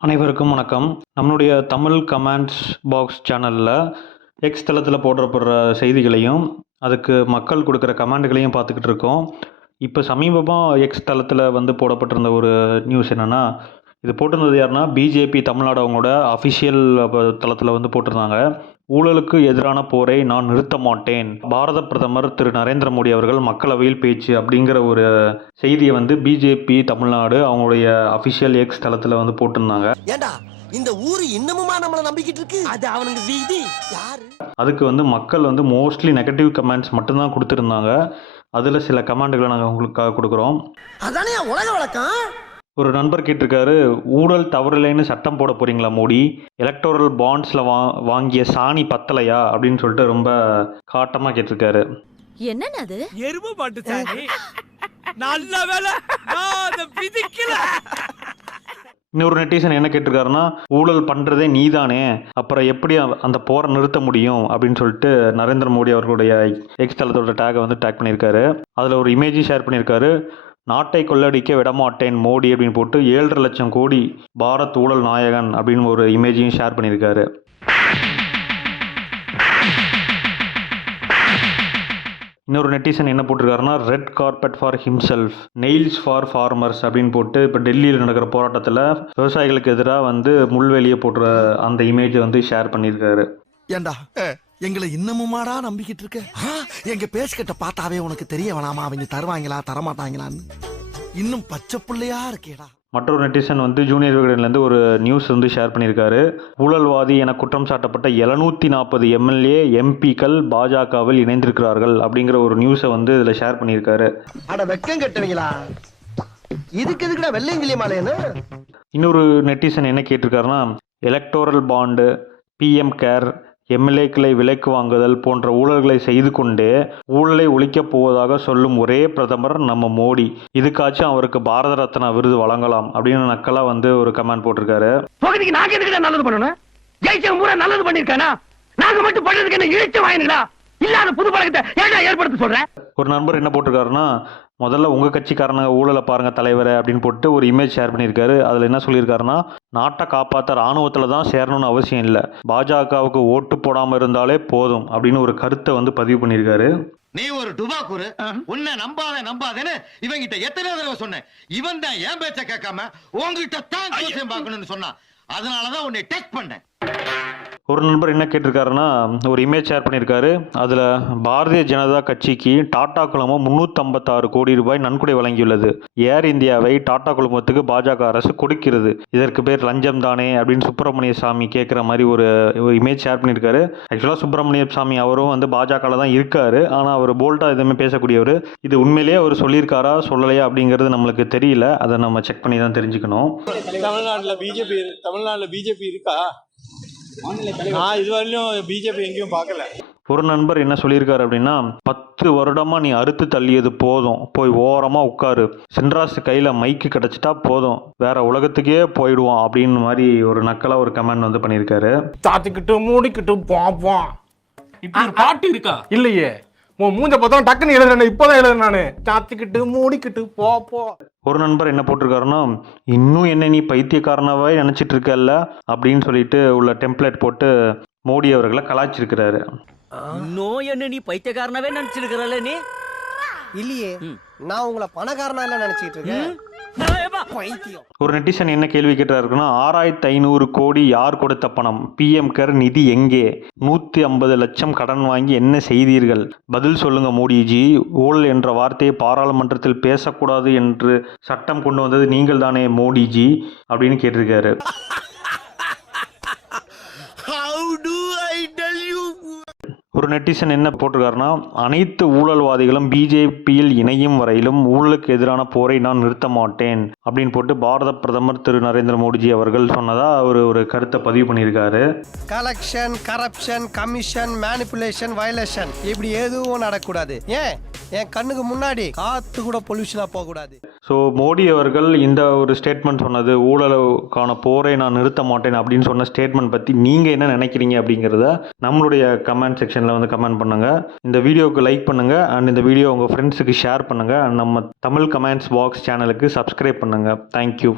அனைவருக்கும் வணக்கம். நம்மளுடைய தமிழ் கமெண்ட்ஸ் பாக்ஸ் சேனலில் எக்ஸ் தளத்தில் போடப்படுற செய்திகளையும் அதுக்கு மக்கள் கொடுக்குற கமெண்ட்களையும் பார்த்துக்கிட்டு இருக்கோம். இப்போ சமீபமாக எக்ஸ் தளத்தில் வந்து போடப்பட்டிருந்த ஒரு நியூஸ் என்னென்னா இது போட்டிருந்தது யாருன்னா பிஜேபி தமிழ்நாடு அவங்களோட அஃபிஷியல் தளத்தில் வந்து போட்டிருந்தாங்க. ஊழலுக்கு எதிரான போரை நான் நிறுத்த மாட்டேன். பாரத பிரதமர் திரு நரேந்திர மோடி அவர்கள் மக்களவையில் பேச்சு அப்படிங்கிற ஒரு செய்தியை வந்து பிஜேபி தமிழ்நாடு அவங்களுடைய அஃபிஷியல் எக்ஸ் தளத்தில் வந்து போட்டிருந்தாங்க. ஏண்டா இந்த ஊரு இன்னமுமா நம்மள நம்பிக்கிட்டு இருக்கு? அது அவனுக்கு வீதி. யாரு? அதுக்கு வந்து மக்கள் வந்து மோஸ்ட்லி நெகட்டிவ் கமெண்ட்ஸ் மட்டும்தான் கொடுத்துருந்தாங்க. அதில் சில கமெண்ட்டுகளை நாங்கள் உங்களுக்காக கொடுக்குறோம். அதானே உலக வழக்கம்? ஒரு நண்பர் கேட்டிருக்காரு ஊழல் தவறில்லைன்னு சட்டம் போட போறீங்களா மோடி? எலக்டோரல் பாண்ட்ஸில் வா வாங்கிய சாணி பத்தலையா? அப்படின்னு சொல்லிட்டு ரொம்ப காட்டமாக கேட்டிருக்காரு. என்னன்னு அது? எருமை மாட்டு சாணி. நல்ல வேலை விதிக்கல. இன்னொரு நெட்டிசன் என்ன கேட்டிருக்காருன்னா ஊழல் பண்ணுறதே நீதானே அப்புறம் எப்படி அந்த போரை நிறுத்த முடியும்? அப்படின்னு சொல்லிட்டு நரேந்திர மோடி அவர்களுடைய எக்ஸ் தளத்தோட டேகை வந்து டேக் பண்ணியிருக்காரு. அதில் ஒரு இமேஜும் ஷேர் பண்ணியிருக்காரு. நாட்டை கொள்ளடிக்க விடமாட்டேன் மோடி அப்படின்னு போட்டு ஏழரை லட்சம் கோடி பாரத் ஊழல் நாயகன் அப்படின்னு ஒரு இமேஜையும் ஷேர் பண்ணியிருக்காரு. இன்னொரு நெட்டிசன் என்ன போட்டிருக்காருன்னா red carpet for himself nails for farmers அப்படின்னு போட்டு இப்போ டெல்லியில் நடக்கிற போராட்டத்தில் விவசாயிகளுக்கு எதிராக வந்து முள்வெளியை போடுற அந்த இமேஜை வந்து ஷேர் பண்ணியிருக்காரு. ஏண்டா? எங்களை இன்னமுமாடா நம்பிக்கிட்டு இருக்க? எங்க பேசிக்கிட்ட பார்த்தாவே உனக்கு தெரிய வேணாமா? அவங்க தருவாங்களா தரமாட்டாங்களான்னு? இன்னும் பச்சை புள்ளையா இருக்கேடா. மற்றொரு நெட்டிசன் வந்து ஜூனியர் விகடன்லேருந்து ஒரு நியூஸ் வந்து ஷேர் பண்ணியிருக்காரு. ஊழல்வாதி என குற்றம் சாட்டப்பட்ட எழுநூற்றி நாற்பது எம்எல்ஏ எம்பிக்கள் பாஜகவில் இணைந்திருக்கிறார்கள் அப்படிங்கிற ஒரு நியூஸை வந்து இதில் ஷேர் பண்ணியிருக்காரு. அட வெக்கம் கட்டுவீங்களா? இதுக்கு எதுக்குடா வெள்ளையங்கிலி மாலையன்னு இன்னொரு நெட்டிசன் என்ன கேட்டிருக்காருன்னா எலக்டோரல் பாண்டு பிஎம் கேர் எம்எல்ஏக்களை விலைக்கு வாங்குதல் போன்ற ஊழல்களை செய்து கொண்டே ஊழலை ஒழிக்கப் போவதாக சொல்லும் ஒரே பிரதமர் நம்ம மோடி. இதுக்காச்சும் அவருக்கு பாரத ரத்னா விருது வழங்கலாம் அப்படின்னு நக்கலாக வந்து ஒரு கமெண்ட் போட்டிருக்காரு. நல்லது பண்ணணும்? ஜெயிச்சவன் பூரா நல்லது பண்ணிருக்கானா நாங்க மட்டும் பண்றதுக்கு என்ன இழுச்சு வாங்கினீங்களா இல்லாத புது பழக்கத்தை ஏற்படுத்த சொல்றேன் ஒரு நண்பர் என்ன போட்டிருக்காருன்னா முதல்ல உங்கள் கட்சிக்காரங்க ஊழலை பாருங்கள் தலைவரை அப்படின்னு போட்டு ஒரு இமேஜ் ஷேர் பண்ணியிருக்காரு. அதில் என்ன சொல்லியிருக்காருன்னா நாட்டை காப்பாற்ற இராணுவத்தில் தான் சேரணும்னு அவசியம் இல்லை. பாஜகவுக்கு ஓட்டு போடாமல் இருந்தாலே போதும் அப்படின்னு ஒரு கருத்தை வந்து பதிவு பண்ணியிருக்காரு. நீ ஒரு டுபாக்குரு உன்னை நம்பாத நம்பாதேன்னு இவங்கிட்ட எத்தனை தடவை சொன்னேன். இவன் தான் என் பேச்ச கேட்காம உங்ககிட்ட தான் பார்க்கணும்னு சொன்னான். அதனாலதான் உன்னை டெஸ்ட் பண்ணேன். ஒரு நண்பர் என்ன கேட்டிருக்காருன்னா ஒரு இமேஜ் ஷேர் பண்ணியிருக்காரு. அதில் பாரதிய ஜனதா கட்சிக்கு டாடா குழுமம் முந்நூற்றம்பத்தாறு கோடி ரூபாய் நன்கொடை வழங்கியுள்ளது. ஏர் இந்தியாவை டாடா குழுமத்துக்கு பாஜக அரசு கொடுக்கிறது. இதற்கு பேர் லஞ்சம் தானே அப்படின்னு சுப்பிரமணிய சாமி கேட்குற மாதிரி ஒரு இமேஜ் ஷேர் பண்ணியிருக்காரு. ஆக்சுவலாக சுப்பிரமணிய சாமி அவரும் வந்து பாஜகவில் தான் இருக்கார். ஆனால் அவர் போல்ட்டாக எதுவுமே பேசக்கூடியவர். இது உண்மையிலேயே அவர் சொல்லியிருக்காரா சொல்லலையா அப்படிங்கிறது நம்மளுக்கு தெரியல. அதை நம்ம செக் பண்ணி தான் தெரிஞ்சுக்கணும். தமிழ்நாட்டில் பிஜேபி தமிழ்நாட்டில் பிஜேபி இருக்கா? நான் இதுவரையிலும் பிஜேபி எங்கேயும் பார்க்கல. ஒரு நண்பர் என்ன சொல்லியிருக்காரு அப்படின்னா பத்து வருடமா நீ அறுத்து தள்ளியது போதும். போய் ஓரமா உட்காரு. சென்ட்ராஸ் கையில மைக்கு கிடைச்சிட்டா போதும். வேற உலகத்துக்கே போயிடுவான். அப்படின்னு மாதிரி ஒரு நக்கலா ஒரு கமெண்ட் வந்து பண்ணியிருக்காரு. தாத்துக்கிட்டு மூடிக்கிட்டு பாப்போம். இப்படி ஒரு பாட்டு இருக்கா? இல்லையே. உன் மூஞ்ச பார்த்தா டக்குன்னு எழுதுறேன் இப்பதான் எழுதுறேன் நானு. சாத்திக்கிட்டு மூடிக்கிட்டு போ போ. ஒரு நண்பர் என்ன போட்டிருக்காருன்னா இன்னும் என்ன நீ பைத்தியக்காரனாவே நினைச்சிட்டு இருக்கல்ல அப்படின்னு சொல்லிட்டு உள்ள டெம்ப்ளேட் போட்டு மோடி அவர்களை கலாய்ச்சிருக்கிறாரு. இன்னும் என்ன நீ பைத்தியக்காரனவே நினைச்சிருக்கிறல்ல நீ? இல்லையே நான் உங்களை பணக்காரனா இல்ல நினைச்சிட்டு இருக்கேன் ஒரு நெட்டிசன் என்ன கேள்வி கேட்டாருக்குன்னா ஆறாயிரத்தி ஐநூறு கோடி யார் கொடுத்த பணம்? பிஎம் கர் நிதி எங்கே? நூற்றி ஐம்பது லட்சம் கடன் வாங்கி என்ன செய்தீர்கள்? பதில் சொல்லுங்க மோடிஜி. ஊழல் என்ற வார்த்தையை பாராளுமன்றத்தில் பேசக்கூடாது என்று சட்டம் கொண்டு வந்தது நீங்கள் தானே மோடிஜி அப்படின்னு கேட்டிருக்காரு. ஒரு நெட்டிசன் என்ன போட்டிருக்காருன்னா அனைத்து ஊழல்வாதிகளும் பிஜேபியில் இணையும் வரையிலும் ஊழலுக்கு எதிரான போரை நான் நிறுத்த மாட்டேன் அப்படின்னு போட்டு பாரத பிரதமர் திரு நரேந்திர மோடிஜி அவர்கள் சொன்னதா அவர் ஒரு கருத்தை பதிவு பண்ணியிருக்காரு. Collection corruption commission manipulation violation இப்படி எதுவும் நடக்கூடாது ஏன்? என் கண்ணுக்கு முன்னாடி காத்து கூட பொல்யூஷனா போக கூடாது ஸோ மோடி அவர்கள் இந்த ஒரு ஸ்டேட்மெண்ட் சொன்னது ஊழலுக்கான போரை நான் நிறுத்த மாட்டேன் அப்படின்னு சொன்ன ஸ்டேட்மெண்ட் பற்றி நீங்கள் என்ன நினைக்கிறீங்க அப்படிங்கிறத நம்மளுடைய கமெண்ட் செக்ஷனில் வந்து கமெண்ட் பண்ணுங்கள் இந்த வீடியோவுக்கு லைக் பண்ணுங்கள் அண்ட் இந்த வீடியோ உங்கள் ஃப்ரெண்ட்ஸுக்கு ஷேர் பண்ணுங்கள் அண்ட் நம்ம தமிழ் கமெண்ட்ஸ் பாக்ஸ் சேனலுக்கு சப்ஸ்கிரைப் பண்ணுங்கள் தேங்க்யூ